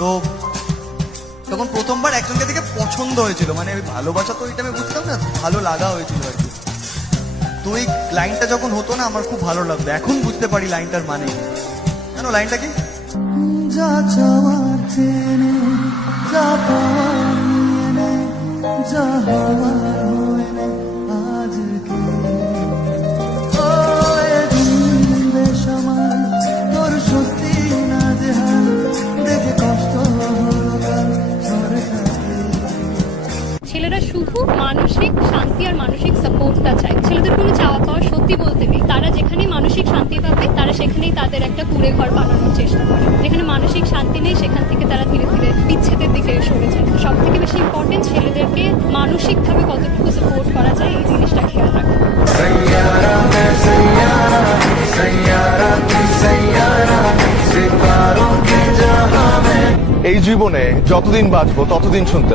তো তখন প্রথমবার একজনকে দেখে পছন্দ হয়েছিল, মানে ওই ভালোবাসা তো ওইটা আমি বুঝতাম না, ভালো লাগা হয়েছিল আর কি। তো ওই লাইনটা যখন হতো না আমার খুব ভালো লাগতো, এখন বুঝতে পারি লাইনটার মানে জানো লাইনটা কি, যা চাওয়ার চেনে যা পাওয়ার নিয়ে নে, যা হওয়ার হয়ে নে আজকে। ও এ দিন বেসামাল তোর সত্যি না যে হাল, দেখে কষ্ট হলো কাল ঝরে থাকে। ছেলেরা শুধু মানসিক শান্তি আর মানসিক সাপোর্টটা চায়। ছেলেদের কোনো চাওয়া পাওয়া সত্যি বলতে নেই। তারা যেখানেই মানসিক শান্তি পাবে তারা সেখানেই তাদের একটা কুঁড়ে ঘর বানানোর চেষ্টা করে। যেখানে মানসিক শান্তি নেই সেখান থেকে তারা ধীরে ধীরে বিচ্ছেদের দিকে সরে যায়। সব থেকে বেশি ইম্পর্টেন্ট ছেলেদেরকে মানসিকভাবে কতটুকু সাপোর্ট করা যায় এই জিনিসটা খেয়াল রাখা। এই জীবনে যতদিন বাঁচবো ততদিন শুনতে হবে।